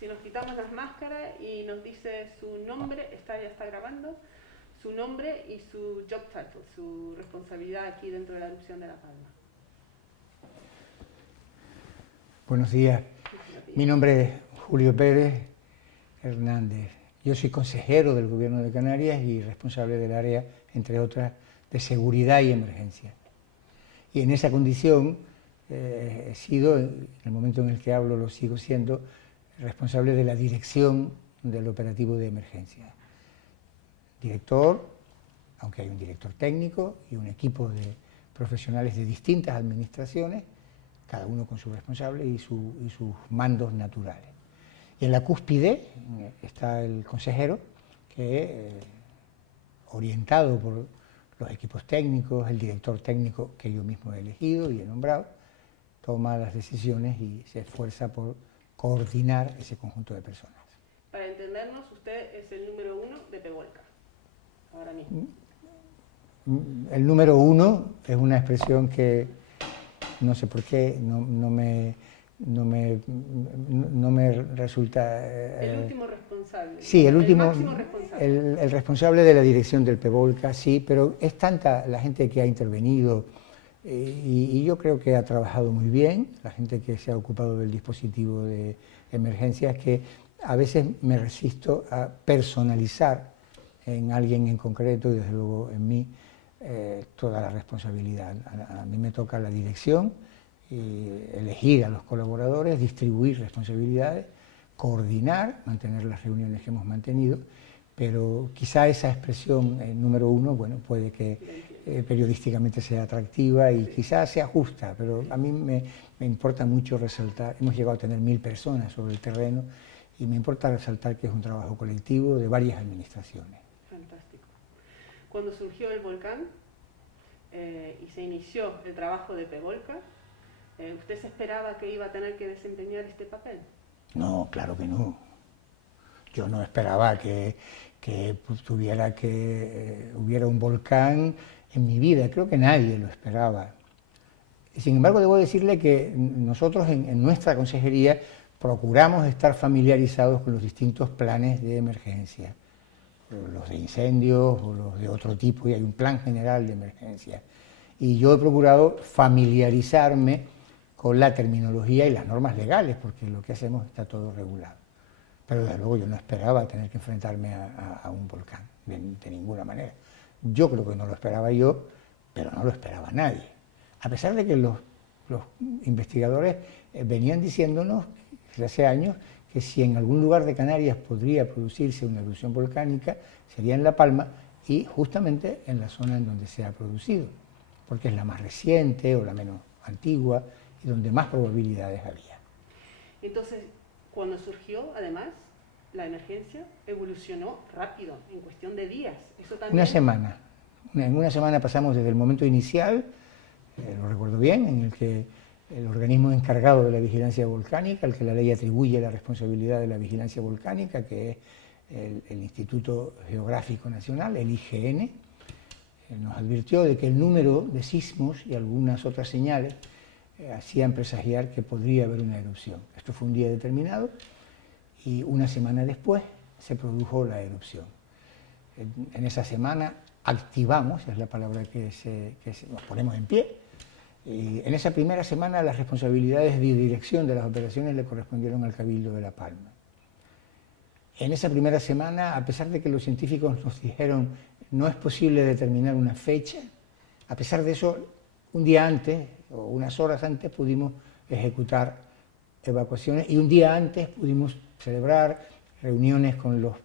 si nos quitamos las máscaras y nos dice su nombre, ya está grabando, su nombre y su job title, su responsabilidad aquí dentro de la erupción de La Palma. Buenos días. Mi nombre es Julio Pérez Hernández. Yo soy consejero del Gobierno de Canarias y responsable del área, entre otras, de seguridad y emergencia. Y en esa condición he sido, en el momento en el que hablo lo sigo siendo, responsable de la dirección del operativo de emergencia. Director, aunque hay un director técnico y un equipo de profesionales de distintas administraciones, cada uno con su responsable y sus mandos naturales. Y en la cúspide está el consejero, que, orientado por los equipos técnicos, el director técnico que yo mismo he elegido y he nombrado, toma las decisiones y se esfuerza por coordinar ese conjunto de personas. Para entendernos, usted es el número 1 de Pevolca, ahora mismo. El número 1 es una expresión que no sé por qué no me resulta... el último responsable. Sí, el máximo responsable. El responsable de la dirección del Pevolca, sí, pero es tanta la gente que ha intervenido y yo creo que ha trabajado muy bien, la gente que se ha ocupado del dispositivo de emergencias, que a veces me resisto a personalizar en alguien en concreto y desde luego en mí toda la responsabilidad. A mí me toca la dirección, elegir a los colaboradores, distribuir responsabilidades, coordinar, mantener las reuniones que hemos mantenido, pero quizá esa expresión número 1, bueno, puede que periodísticamente sea atractiva y quizá sea justa, pero a mí me importa mucho resaltar, hemos llegado a tener 1000 personas sobre el terreno y me importa resaltar que es un trabajo colectivo de varias administraciones. Fantástico. Cuando surgió el volcán y se inició el trabajo de Pevolca, ¿usted se esperaba que iba a tener que desempeñar este papel? No, claro que no. Yo no esperaba que hubiera un volcán en mi vida, creo que nadie lo esperaba. Sin embargo, debo decirle que nosotros en nuestra consejería procuramos estar familiarizados con los distintos planes de emergencia, los de incendios o los de otro tipo, y hay un plan general de emergencia. Y yo he procurado familiarizarme con la terminología y las normas legales, porque lo que hacemos está todo regulado. Pero desde luego yo no esperaba tener que enfrentarme a un volcán, de ninguna manera. Yo creo que no lo esperaba yo, pero no lo esperaba nadie. A pesar de que los investigadores venían diciéndonos desde hace años que si en algún lugar de Canarias podría producirse una erupción volcánica, sería en La Palma y justamente en la zona en donde se ha producido, porque es la más reciente o la menos antigua y donde más probabilidades había. Entonces, cuando surgió, además, la emergencia evolucionó rápido, en cuestión de días. Eso también... Una semana. En una semana pasamos desde el momento inicial, lo recuerdo bien, en el que el organismo encargado de la vigilancia volcánica, al que la ley atribuye la responsabilidad de la vigilancia volcánica, que es el Instituto Geográfico Nacional, el IGN, nos advirtió de que el número de sismos y algunas otras señales hacían presagiar que podría haber una erupción. Esto fue un día determinado y una semana después se produjo la erupción. En esa semana activamos, es la palabra que nos ponemos en pie, y en esa primera semana las responsabilidades de dirección de las operaciones le correspondieron al Cabildo de La Palma. En esa primera semana, a pesar de que los científicos nos dijeron no es posible determinar una fecha, a pesar de eso, un día antes o unas horas antes pudimos ejecutar evacuaciones y un día antes pudimos celebrar reuniones con los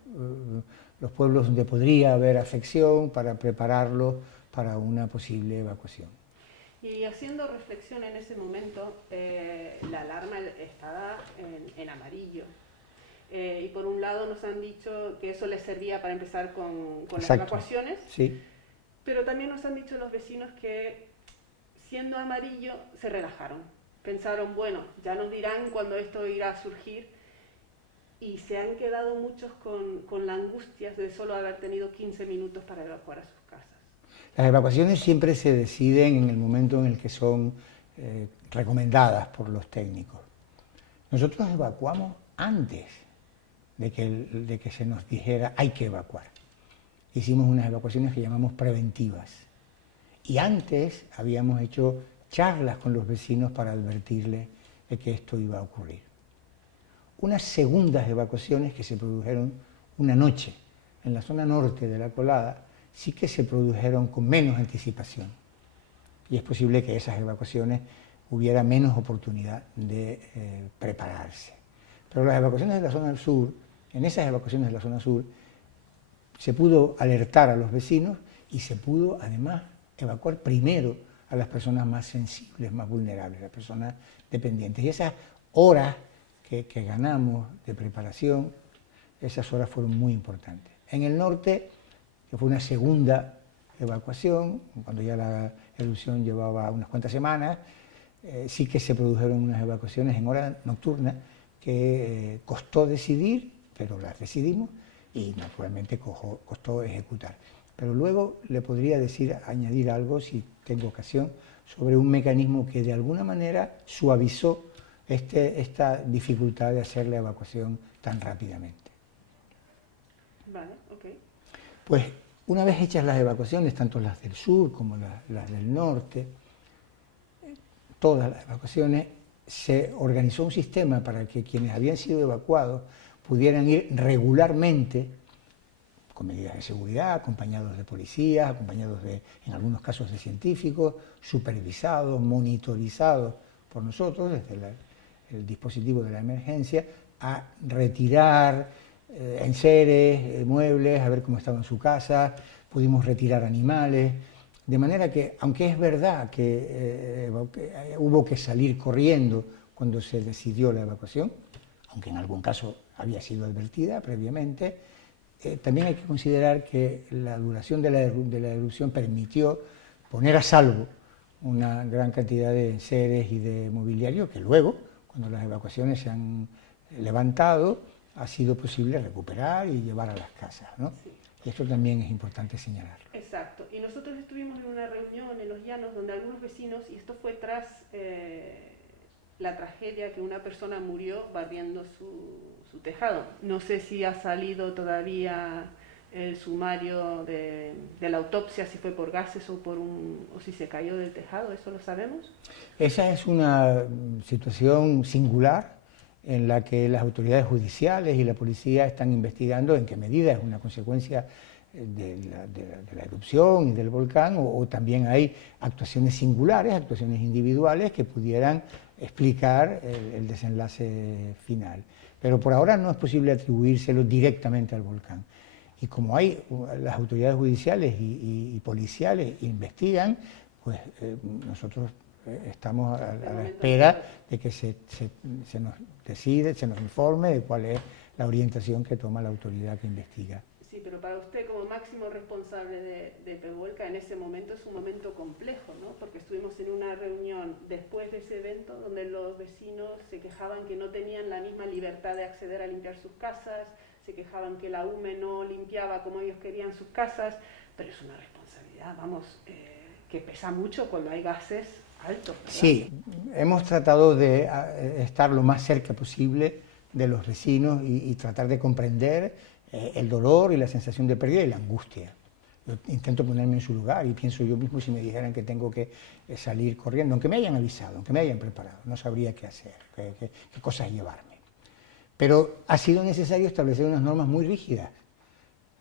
pueblos donde podría haber afección para prepararlos para una posible evacuación. Y haciendo reflexión en ese momento, la alarma estaba en amarillo. Y por un lado nos han dicho que eso les servía para empezar con las evacuaciones, sí. Pero también nos han dicho los vecinos que siendo amarillo se relajaron. Pensaron, bueno, ya nos dirán cuándo esto irá a surgir, y se han quedado muchos con la angustia de solo haber tenido 15 minutos para evacuar a sus casas. Las evacuaciones siempre se deciden en el momento en el que son recomendadas por los técnicos. Nosotros evacuamos antes, de que se nos dijera hay que evacuar. Hicimos unas evacuaciones que llamamos preventivas. Y antes habíamos hecho charlas con los vecinos para advertirles de que esto iba a ocurrir. Unas segundas evacuaciones que se produjeron una noche en la zona norte de La Colada sí que se produjeron con menos anticipación. Y es posible que esas evacuaciones hubiera menos oportunidad de prepararse. Pero las evacuaciones de la zona del sur, en esas evacuaciones de la zona sur, se pudo alertar a los vecinos y se pudo además evacuar primero a las personas más sensibles, más vulnerables, las personas dependientes. Y esas horas que ganamos de preparación, esas horas fueron muy importantes. En el norte, que fue una segunda evacuación, cuando ya la erupción llevaba unas cuantas semanas, sí que se produjeron unas evacuaciones en hora nocturna que costó decidir, pero las decidimos y naturalmente costó ejecutar. Pero luego le podría añadir algo, si tengo ocasión, sobre un mecanismo que de alguna manera suavizó esta dificultad de hacer la evacuación tan rápidamente. Vale, ok. Pues una vez hechas las evacuaciones, tanto las del sur como las del norte, todas las evacuaciones, se organizó un sistema para que quienes habían sido evacuados pudieran ir regularmente, con medidas de seguridad, acompañados de policías, acompañados en algunos casos de científicos, supervisados, monitorizados por nosotros desde el dispositivo de la emergencia, a retirar enseres, muebles, a ver cómo estaba en su casa, pudimos retirar animales, de manera que, aunque es verdad que hubo que salir corriendo cuando se decidió la evacuación, aunque en algún caso había sido advertida previamente, también hay que considerar que la duración de la erupción permitió poner a salvo una gran cantidad de enseres y de mobiliario que luego, cuando las evacuaciones se han levantado, ha sido posible recuperar y llevar a las casas, ¿no? Sí. Y esto también es importante señalarlo. Exacto. Y nosotros estuvimos en una reunión en Los Llanos donde algunos vecinos, y esto fue tras la tragedia que una persona murió barriendo su tejado. No sé si ha salido todavía el sumario de la autopsia, si fue por gases o si se cayó del tejado, ¿eso lo sabemos? Esa es una situación singular en la que las autoridades judiciales y la policía están investigando en qué medida es una consecuencia de la erupción y del volcán, o también hay actuaciones singulares, actuaciones individuales que pudieran explicar el desenlace final. Pero por ahora no es posible atribuírselo directamente al volcán. Y como las autoridades judiciales y policiales investigan, pues nosotros estamos a la espera de que se nos informe de cuál es la orientación que toma la autoridad que investiga. Sí, pero para usted como máximo responsable de Pehuelca en ese momento es un momento complejo, ¿no? Porque estuvimos en una reunión después de ese evento donde los vecinos se quejaban que no tenían la misma libertad de acceder a limpiar sus casas, se quejaban que la UME no limpiaba como ellos querían sus casas, pero es una responsabilidad, vamos, que pesa mucho cuando hay gases altos, ¿verdad? Sí, hemos tratado de estar lo más cerca posible de los vecinos y tratar de comprender el dolor y la sensación de pérdida y la angustia. Yo intento ponerme en su lugar y pienso yo mismo, si me dijeran que tengo que salir corriendo, aunque me hayan avisado, aunque me hayan preparado, no sabría qué hacer, qué cosas llevarme. Pero ha sido necesario establecer unas normas muy rígidas.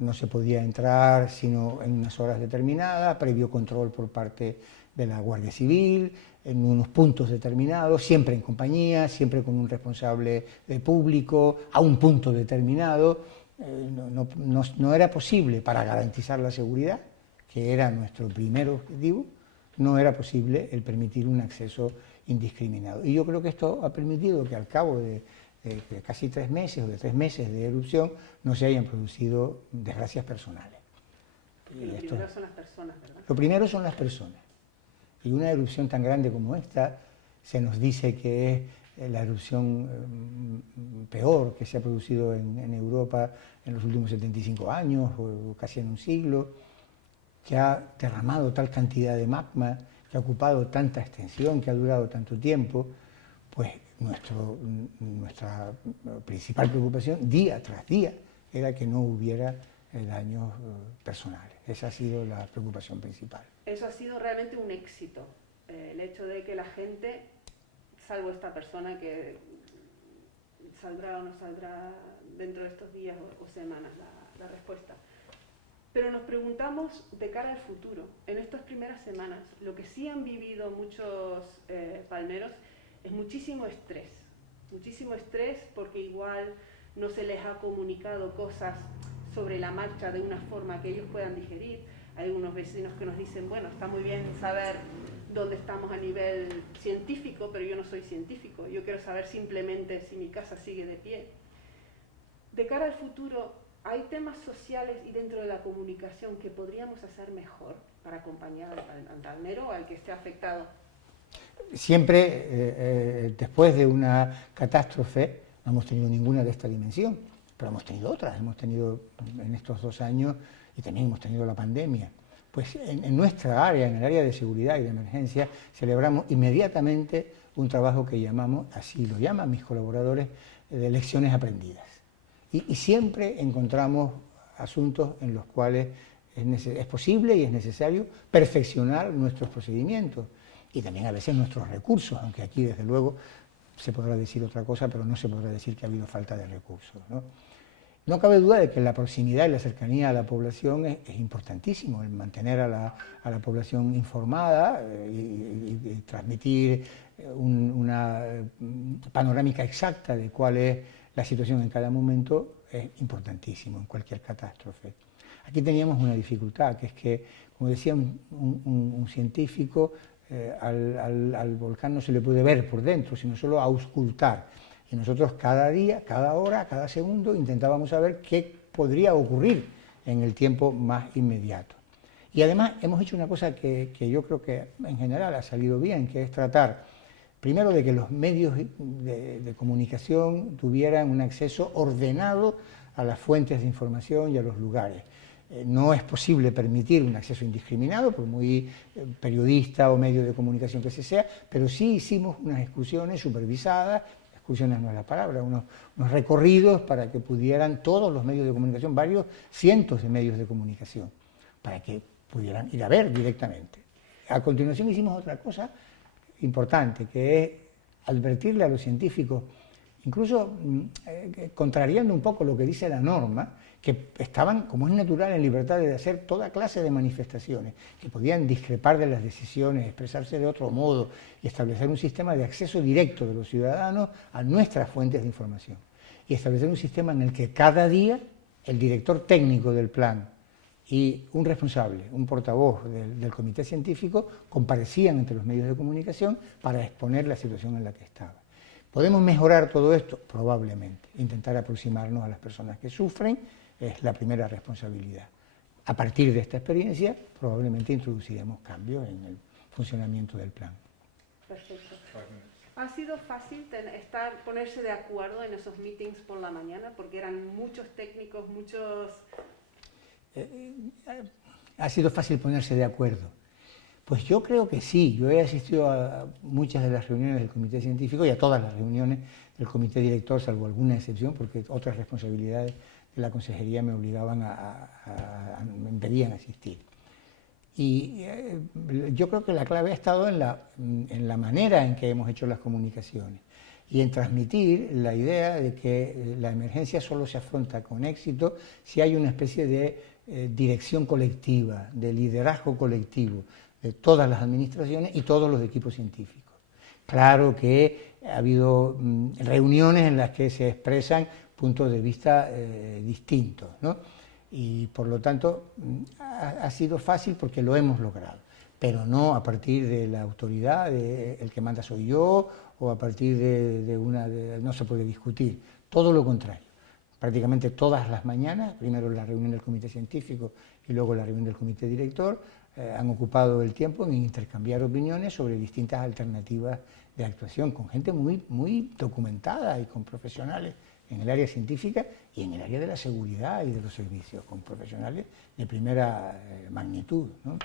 No se podía entrar sino en unas horas determinadas, previo control por parte de la Guardia Civil, en unos puntos determinados, siempre en compañía, siempre con un responsable público, a un punto determinado. No era posible, para garantizar la seguridad, que era nuestro primer objetivo, no era posible el permitir un acceso indiscriminado. Y yo creo que esto ha permitido que al cabo de casi 3 meses o de 3 meses de erupción no se hayan producido desgracias personales. Porque lo primero son las personas, ¿verdad? Lo primero son las personas. Y una erupción tan grande como esta, se nos dice que es la erupción peor que se ha producido en Europa en los últimos 75 años, o casi en un siglo, que ha derramado tal cantidad de magma, que ha ocupado tanta extensión, que ha durado tanto tiempo, pues nuestra principal preocupación día tras día era que no hubiera daños personales. Esa ha sido la preocupación principal. Eso ha sido realmente un éxito, el hecho de que la gente, salvo esta persona que saldrá o no saldrá dentro de estos días o semanas la respuesta. Pero nos preguntamos de cara al futuro, en estas primeras semanas, lo que sí han vivido muchos palmeros es muchísimo estrés porque igual no se les ha comunicado cosas sobre la marcha de una forma que ellos puedan digerir. Hay unos vecinos que nos dicen, bueno, está muy bien saber dónde estamos a nivel científico, pero yo no soy científico, yo quiero saber simplemente si mi casa sigue de pie. De cara al futuro, ¿hay temas sociales y dentro de la comunicación que podríamos hacer mejor para acompañar al palmero o al que esté afectado? Siempre, después de una catástrofe, no hemos tenido ninguna de esta dimensión, pero hemos tenido otras. Hemos tenido en estos 2 años, y también hemos tenido la pandemia. Pues en nuestra área, en el área de seguridad y de emergencia, celebramos inmediatamente un trabajo que llamamos, así lo llaman mis colaboradores, de lecciones aprendidas. Y siempre encontramos asuntos en los cuales es posible y es necesario perfeccionar nuestros procedimientos y también a veces nuestros recursos, aunque aquí desde luego se podrá decir otra cosa, pero no se podrá decir que ha habido falta de recursos, ¿no? No cabe duda de que la proximidad y la cercanía a la población es importantísimo, el mantener a la población informada y transmitir una panorámica exacta de cuál es la situación en cada momento es importantísimo en cualquier catástrofe. Aquí teníamos una dificultad, que es que, como decía un científico, al volcán no se le puede ver por dentro, sino solo auscultar. Y nosotros cada día, cada hora, cada segundo intentábamos saber qué podría ocurrir en el tiempo más inmediato. Y además hemos hecho una cosa que yo creo que en general ha salido bien, que es tratar primero de que los medios de comunicación tuvieran un acceso ordenado a las fuentes de información y a los lugares. No es posible permitir un acceso indiscriminado, por muy periodista o medio de comunicación que se sea, pero sí hicimos unas excursiones supervisadas, excursiones no es la palabra, unos recorridos para que pudieran todos los medios de comunicación, varios cientos de medios de comunicación, para que pudieran ir a ver directamente. A continuación hicimos otra cosa importante, que es advertirle a los científicos, incluso contrariando un poco lo que dice la norma, que estaban, como es natural, en libertad de hacer toda clase de manifestaciones, que podían discrepar de las decisiones, expresarse de otro modo y establecer un sistema de acceso directo de los ciudadanos a nuestras fuentes de información. Y establecer un sistema en el que cada día el director técnico del plan y un responsable, un portavoz del comité científico, comparecían entre los medios de comunicación para exponer la situación en la que estaba. ¿Podemos mejorar todo esto? Probablemente. Intentar aproximarnos a las personas que sufren es la primera responsabilidad. A partir de esta experiencia, probablemente introduciremos cambios en el funcionamiento del plan. Perfecto. ¿Ha sido fácil ponerse de acuerdo en esos meetings por la mañana? Porque eran muchos técnicos, muchos... ¿Ha sido fácil ponerse de acuerdo? Pues yo creo que sí. Yo he asistido a muchas de las reuniones del comité científico y a todas las reuniones del comité director, salvo alguna excepción, porque otras responsabilidades de la consejería me obligaban me impedían asistir. Y yo creo que la clave ha estado en la manera en que hemos hecho las comunicaciones y en transmitir la idea de que la emergencia solo se afronta con éxito si hay una especie de dirección colectiva, de liderazgo colectivo de todas las administraciones y todos los equipos científicos. Claro que ha habido reuniones en las que se expresan puntos de vista distintos, ¿no? Y por lo tanto ha sido fácil porque lo hemos logrado, pero no a partir de la autoridad, de el que manda soy yo, o a partir no se puede discutir, todo lo contrario. Prácticamente todas las mañanas, primero la reunión del comité científico y luego la reunión del comité director, han ocupado el tiempo en intercambiar opiniones sobre distintas alternativas de actuación, con gente muy documentada y con profesionales en el área científica y en el área de la seguridad y de los servicios, con profesionales de primera magnitud, ¿no?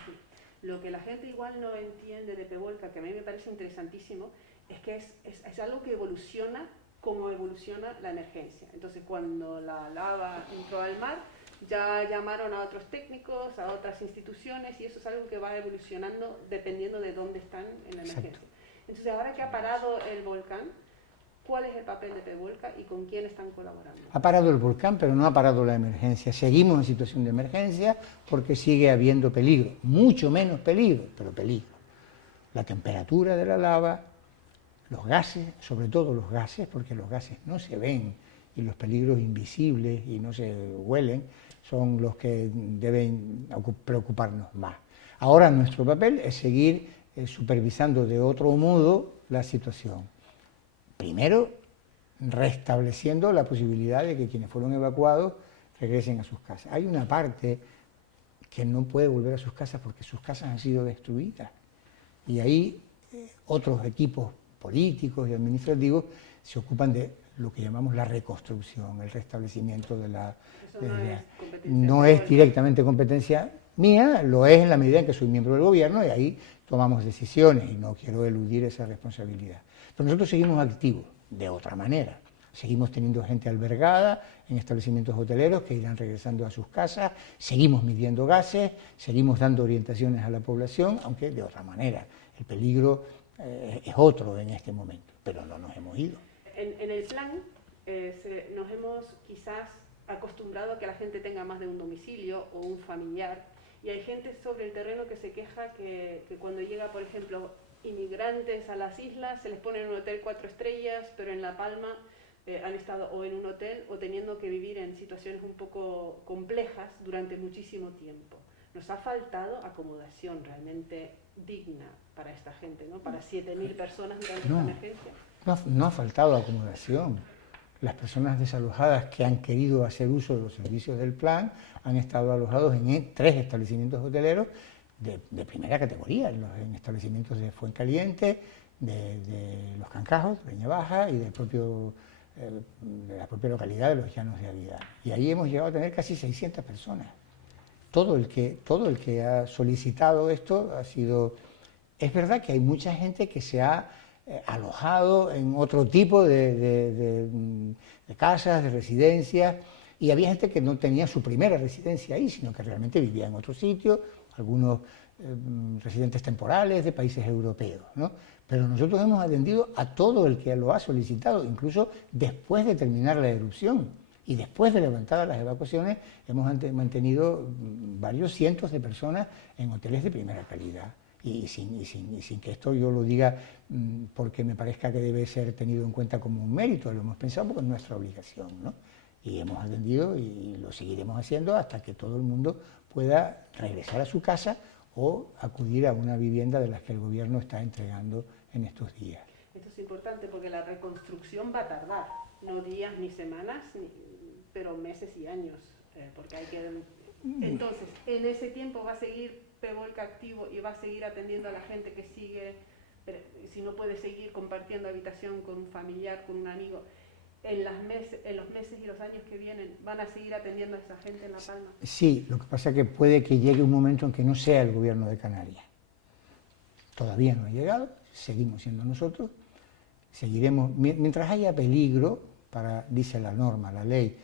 Lo que la gente igual no entiende de Pevolca, que a mí me parece interesantísimo, es que es algo que evoluciona como evoluciona la emergencia. Entonces, cuando la lava entró al mar, ya llamaron a otros técnicos, a otras instituciones, y eso es algo que va evolucionando dependiendo de dónde están en la emergencia. Exacto. Entonces, ahora que ha parado el volcán, ¿cuál es el papel de Pevolca y con quién están colaborando? Ha parado el volcán, pero no ha parado la emergencia. Seguimos en situación de emergencia porque sigue habiendo peligro, mucho menos peligro, pero peligro. La temperatura de la lava, los gases, sobre todo los gases, porque los gases no se ven y los peligros invisibles y no se huelen, son los que deben preocuparnos más. Ahora nuestro papel es seguir supervisando de otro modo la situación. Primero, restableciendo la posibilidad de que quienes fueron evacuados regresen a sus casas. Hay una parte que no puede volver a sus casas porque sus casas han sido destruidas. Y ahí otros equipos políticos y administrativos se ocupan de lo que llamamos la reconstrucción, el restablecimiento de la... No es directamente competencia mía, lo es en la medida en que soy miembro del gobierno y ahí tomamos decisiones y no quiero eludir esa responsabilidad. Pero nosotros seguimos activos de otra manera. Seguimos teniendo gente albergada en establecimientos hoteleros que irán regresando a sus casas, seguimos midiendo gases, seguimos dando orientaciones a la población, aunque de otra manera. El peligro es otro en este momento, pero no nos hemos ido. En el plan nos hemos quizás acostumbrado a que la gente tenga más de un domicilio o un familiar, y hay gente sobre el terreno que se queja que cuando llega, por ejemplo, inmigrantes a las islas, se les pone en un hotel 4 estrellas, pero en La Palma han estado o en un hotel o teniendo que vivir en situaciones un poco complejas durante muchísimo tiempo. Nos ha faltado acomodación realmente digna para esta gente, ¿no? Para 7.000 personas durante esta emergencia. No ha faltado acomodación. Las personas desalojadas que han querido hacer uso de los servicios del plan han estado alojados en 3 establecimientos hoteleros de primera categoría, en establecimientos de Fuencaliente, de Los Cancajos, de Peña Baja y de la propia localidad de Los Llanos de Avidal. Y ahí hemos llegado a tener casi 600 personas. Todo el que ha solicitado esto ha sido... Es verdad que hay mucha gente que se ha alojado en otro tipo de casas, de residencias, y había gente que no tenía su primera residencia ahí, sino que realmente vivía en otro sitio, algunos residentes temporales de países europeos, ¿no? Pero nosotros hemos atendido a todo el que lo ha solicitado, incluso después de terminar la erupción y después de levantadas las evacuaciones, hemos mantenido varios cientos de personas en hoteles de primera calidad. Y sin que esto yo lo diga porque me parezca que debe ser tenido en cuenta como un mérito, lo hemos pensado porque es nuestra obligación, ¿no? Y hemos atendido y lo seguiremos haciendo hasta que todo el mundo pueda regresar a su casa o acudir a una vivienda de las que el gobierno está entregando en estos días. Esto es importante porque la reconstrucción va a tardar, no días ni semanas, pero meses y años, porque hay que... Entonces, en ese tiempo va a seguir Pevolca activo y va a seguir atendiendo a la gente que sigue, si no puede seguir compartiendo habitación con un familiar, con un amigo. En los meses y los años que vienen, ¿van a seguir atendiendo a esa gente en La Palma? Sí, lo que pasa es que puede que llegue un momento en que no sea el gobierno de Canarias. Todavía no ha llegado, seguimos siendo nosotros, seguiremos, mientras haya peligro, dice la norma, la ley,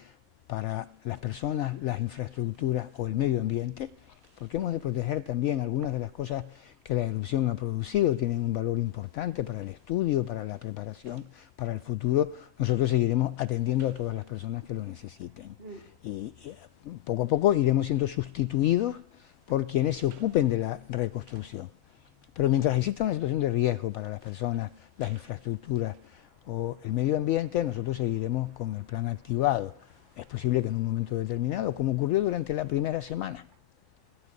para las personas, las infraestructuras o el medio ambiente, porque hemos de proteger también algunas de las cosas que la erupción ha producido, tienen un valor importante para el estudio, para la preparación, para el futuro. Nosotros seguiremos atendiendo a todas las personas que lo necesiten. Y poco a poco iremos siendo sustituidos por quienes se ocupen de la reconstrucción. Pero mientras exista una situación de riesgo para las personas, las infraestructuras o el medio ambiente, nosotros seguiremos con el plan activado. Es posible que en un momento determinado, como ocurrió durante la primera semana,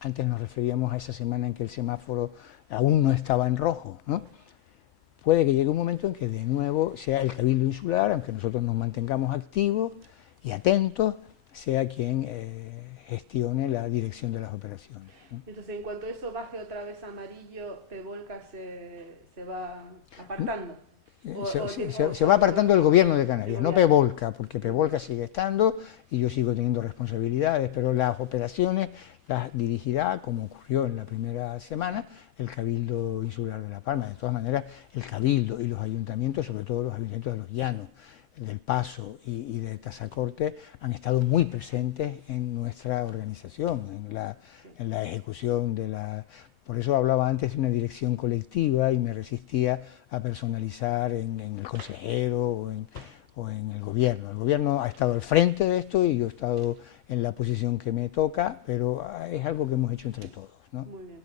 antes nos referíamos a esa semana en que el semáforo aún no estaba en rojo, ¿no? Puede que llegue un momento en que de nuevo sea el Cabildo Insular, aunque nosotros nos mantengamos activos y atentos, sea quien gestione la dirección de las operaciones, ¿no? Entonces, en cuanto eso baje otra vez a amarillo, Pevolca se va apartando. Se va apartando el gobierno de Canarias, no Pevolca, porque Pevolca sigue estando y yo sigo teniendo responsabilidades, pero las operaciones las dirigirá, como ocurrió en la primera semana, el Cabildo Insular de La Palma. De todas maneras, el Cabildo y los ayuntamientos, sobre todo los ayuntamientos de Los Llanos, del Paso y de Tazacorte, han estado muy presentes en nuestra organización, en la ejecución de la... Por eso hablaba antes de una dirección colectiva y me resistía a personalizar en el consejero o en el gobierno. El gobierno ha estado al frente de esto y yo he estado en la posición que me toca, pero es algo que hemos hecho entre todos, ¿no? Muy bien.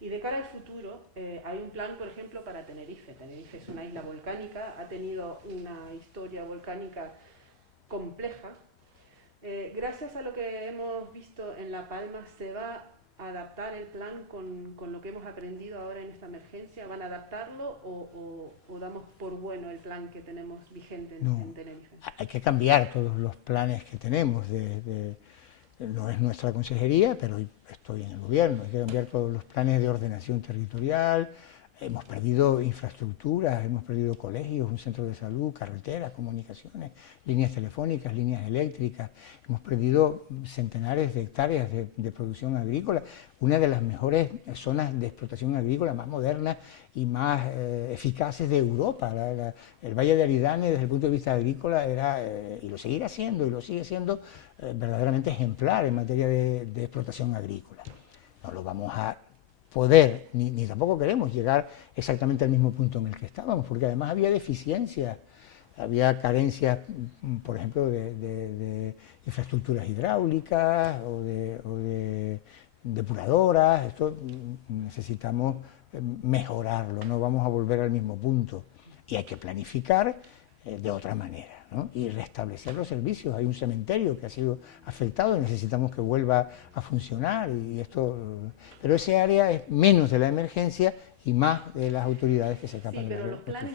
Y de cara al futuro, hay un plan, por ejemplo, para Tenerife. Tenerife es una isla volcánica, ha tenido una historia volcánica compleja. Gracias a lo que hemos visto en La Palma, ¿se va a adaptar el plan con lo que hemos aprendido ahora en esta emergencia? ¿Van a adaptarlo o damos por bueno el plan que tenemos vigente en Tenerife? Hay que cambiar todos los planes que tenemos. No es nuestra consejería, pero estoy en el gobierno. Hay que cambiar todos los planes de ordenación territorial. Hemos perdido infraestructuras, hemos perdido colegios, un centro de salud, carreteras, comunicaciones, líneas telefónicas, líneas eléctricas. Hemos perdido centenares de hectáreas de producción agrícola. Una de las mejores zonas de explotación agrícola más modernas y más eficaces de Europa. El Valle de Aridane, desde el punto de vista agrícola, era, y lo seguirá siendo, y lo sigue siendo, verdaderamente ejemplar en materia de explotación agrícola. No lo vamos a poder, ni tampoco queremos llegar exactamente al mismo punto en el que estábamos, porque además había deficiencias, había carencias, por ejemplo, de infraestructuras hidráulicas o de depuradoras. Esto necesitamos mejorarlo, no vamos a volver al mismo punto y hay que planificar de otra manera, ¿no? Y restablecer los servicios. Hay un cementerio que ha sido afectado y necesitamos que vuelva a funcionar, pero ese área es menos de la emergencia y más de las autoridades que se escapan. Sí, pero los planes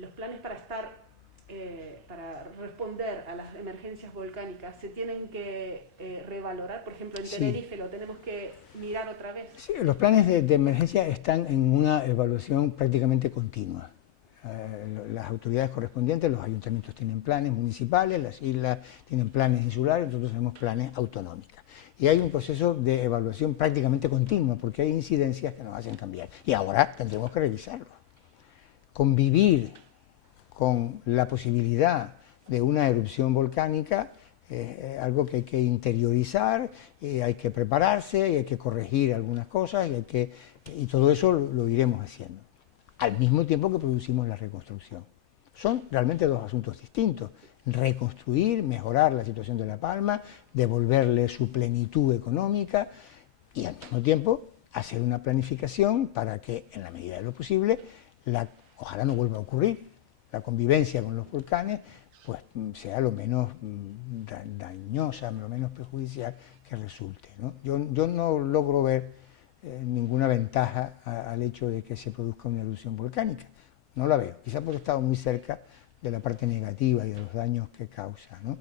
los planes para para responder a las emergencias volcánicas se tienen que revalorar. Por ejemplo, en Tenerife lo tenemos que mirar otra vez. Sí, los planes de emergencia están en una evaluación prácticamente continua. Las autoridades correspondientes, los ayuntamientos tienen planes municipales, las islas tienen planes insulares, nosotros tenemos planes autonómicos. Y hay un proceso de evaluación prácticamente continua, porque hay incidencias que nos hacen cambiar. Y ahora tendremos que revisarlo. Convivir con la posibilidad de una erupción volcánica es algo que hay que interiorizar, hay que prepararse, hay que corregir algunas cosas, y todo eso lo iremos haciendo. Al mismo tiempo que producimos la reconstrucción. Son realmente dos asuntos distintos. Reconstruir, mejorar la situación de La Palma, devolverle su plenitud económica y al mismo tiempo hacer una planificación para que, en la medida de lo posible, ojalá no vuelva a ocurrir, la convivencia con los volcanes pues sea lo menos dañosa, lo menos perjudicial que resulte, ¿no? Yo no logro ver ninguna ventaja al hecho de que se produzca una erupción volcánica. No la veo, quizá porque he estado muy cerca de la parte negativa y de los daños que causa, ¿no?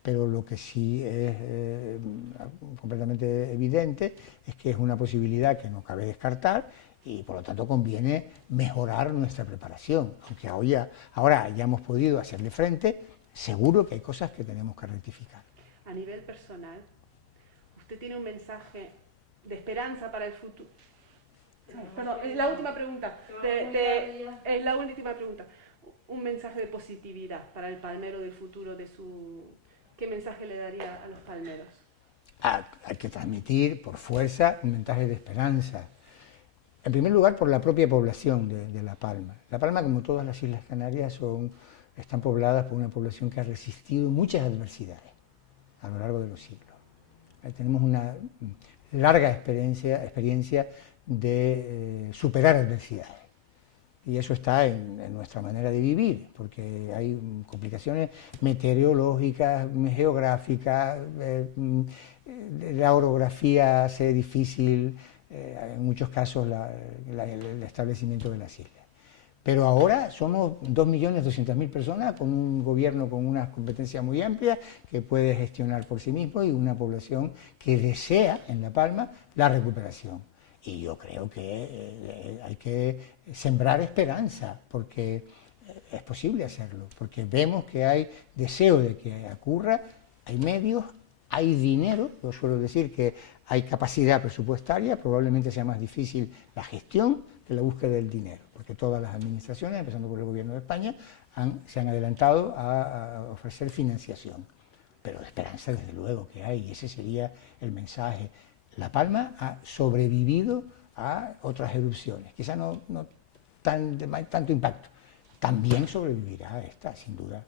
Pero lo que sí es completamente evidente es que es una posibilidad que no cabe descartar y por lo tanto conviene mejorar nuestra preparación. Aunque ahora hayamos podido hacerle frente, seguro que hay cosas que tenemos que rectificar. A nivel personal, ¿usted tiene un mensaje de esperanza para el futuro? Perdón, es la última pregunta. Es la última pregunta. Un mensaje de positividad para el palmero del futuro, ¿qué mensaje le daría a los palmeros? Hay que transmitir por fuerza un mensaje de esperanza. En primer lugar, por la propia población de La Palma. La Palma, como todas las Islas Canarias, están pobladas por una población que ha resistido muchas adversidades a lo largo de los siglos. Tenemos una larga experiencia de superar adversidades. Y eso está en nuestra manera de vivir, porque hay complicaciones meteorológicas, geográficas, la orografía hace difícil, en muchos casos, el establecimiento de las islas. Pero ahora somos 2.200.000 personas con un gobierno con unas competencias muy amplias que puede gestionar por sí mismo y una población que desea en La Palma la recuperación. Y yo creo que hay que sembrar esperanza, porque es posible hacerlo, porque vemos que hay deseo de que ocurra, hay medios, hay dinero, yo suelo decir que hay capacidad presupuestaria, probablemente sea más difícil la gestión que la búsqueda del dinero, porque todas las administraciones, empezando por el Gobierno de España, se han adelantado a ofrecer financiación. Pero esperanza, desde luego, que hay, y ese sería el mensaje. La Palma ha sobrevivido a otras erupciones, quizá no tanto impacto, también sobrevivirá a esta, sin duda.